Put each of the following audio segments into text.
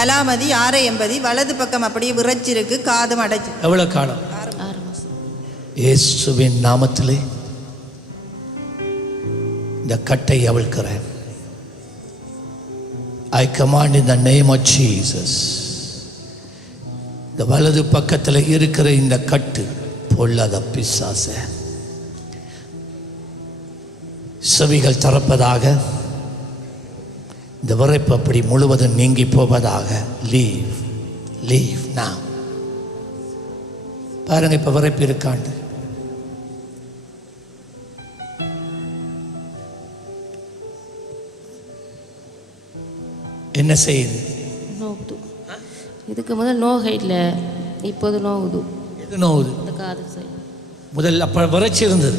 கலாமதி 6:80. வலது பக்கம் அப்படியே விரைச்சிருக்கு, காதும் அடைச்சு. எவ்வளவு காலம்? 6 மாசம். இயேசுவின் நாமத்திலே இந்த கட்டை அவிழ்க்கிறேன். I command in the name of Jesus. இந்த வலது பக்கத்தில் இருக்கிற இந்த கட்டு பொல்லாத பிசாசே, செவிகள் திறப்பதாக, இந்த விரைப்பு அப்படி முழுவதும் நீங்கி போவதாக. Leave leave now. பாருங்க, இப்ப விரைப்பு இருக்காண்டு. என்ன செய்யுது? நோவுது. இதுக்கு முதல் நோகை இல்லை, இப்போது நோவுது. எது நோவுது? இந்த காது சைடு. முதல் அப்ப விரைச்சி இருந்தது,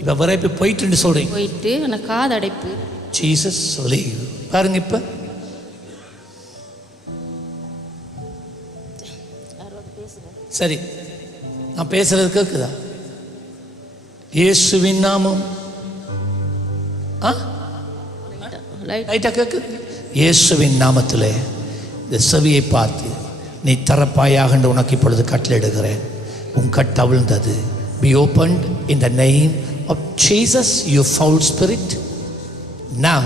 இப்ப விரைப்பு போயிட்டு சொல்றீங்க. போயிட்டு ஆனால் காது அடைப்பு. Jesus leave. பாருங்க, இப்ப சரி, நான் பேசுறது கேக்குதா? இயேசுவின் நாமம் லைட்டா கேக்குது. இயேசுவின் நாமத்திலே இந்த செவியை பார்த்து நீ தரப்பாயாக என்று உனக்கு இப்பொழுது கட்டளையிடுகிறேன். உன் கட்டு அவிழ்ந்தது. Be opened in the name of Jesus, you foul spirit. Now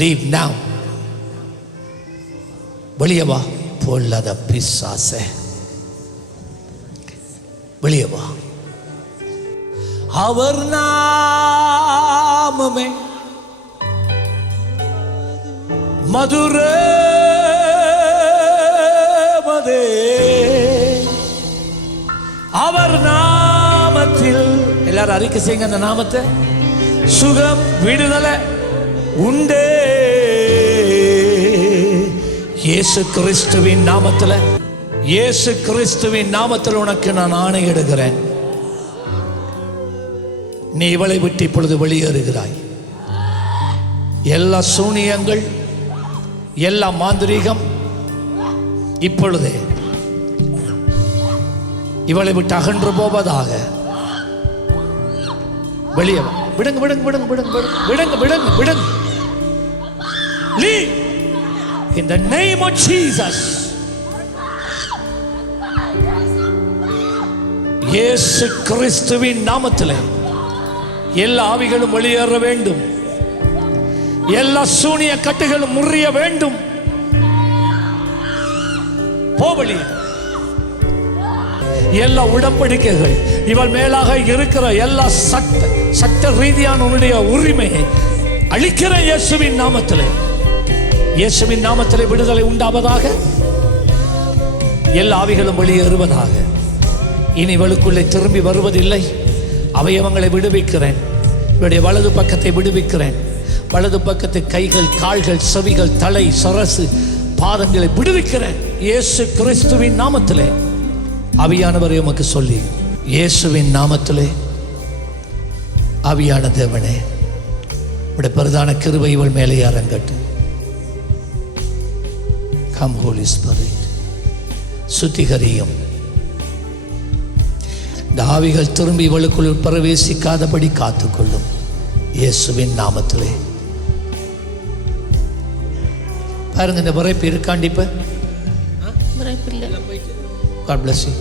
leave now. வெளியே வா பொல்லாத பிசாசே, வெளியே வா. அவர் நாமமே மதுரமதே, அவர் நாமத்தில் எல்லாரும் அறிக்கை செய்யுங்க, அந்த நாமத்தை. சுகம் விடுதலை உண்டே. இயேசு கிறிஸ்துவின் நாமத்தில், இயேசு கிறிஸ்துவின் நாமத்தில் உனக்கு நான் ஆணையிடுகிறேன். நீ இவளை விட்டு இப்பொழுது வெளியேறுகிறாய். எல்லா சூனியங்கள், எல்லா மாந்திரீகம் இப்பொழுதே இவளை விட்டு அகன்று போவதாக. வெளியே விடுங்க, விடுங்க, விடுங்க, விடுங்க, விடுங்க, விடுங்க, விடுங்க. Leave in the name of Jesus. இயேசு கிறிஸ்துவின் நாமத்திலே எல்லா ஆவிகளும் வெளியேற வேண்டும். எல்லா சூனிய கட்டுகளும் முறிய வேண்டும். போவழி எல்லா உடன்படிக்கைகள், இவள் மேலாக இருக்கிற எல்லா சட்ட ரீதியான உன்னுடைய உரிமையை அளிக்கிற இயேசுவின் நாமத்திலே, இயேசுவின் நாமத்திலே விடுதலை உண்டாவதாக. எல்லா ஆவிகளும் வெளியேறுவதாக. இனி இவளுக்குள்ளே திரும்பி வருவதில்லை. அவயவங்களை விடுவிக்கிறேன். இவருடைய வலது பக்கத்தை விடுவிக்கிறேன். வலது பக்கத்தை கைகள், கால்கள், செவிகள், தலை, சரசு, பாதங்களை விடுவிக்கிறேன் இயேசு கிறிஸ்துவின் நாமத்திலே. ஆவியானவரை உமக்கு சொல்லி, இயேசுவின் நாமத்திலே ஆவியான தேவனே, உடைய பிரதான கிருபை இவள் மேலே இறங்கட்டும். கம் ஹோலி ஸ்பிரிட், சுத்திகரியும். இந்த ஆவிகள் திரும்பி இவளுக்குள் பிரவேசிக்காதபடி காத்துக்கொள்ளும் இயேசுவின் நாமத்திலே. பாருங்க, இந்த விரைப்பு இருக்காண்டி. இப்ப விரைப்பு இல்லை. God bless you.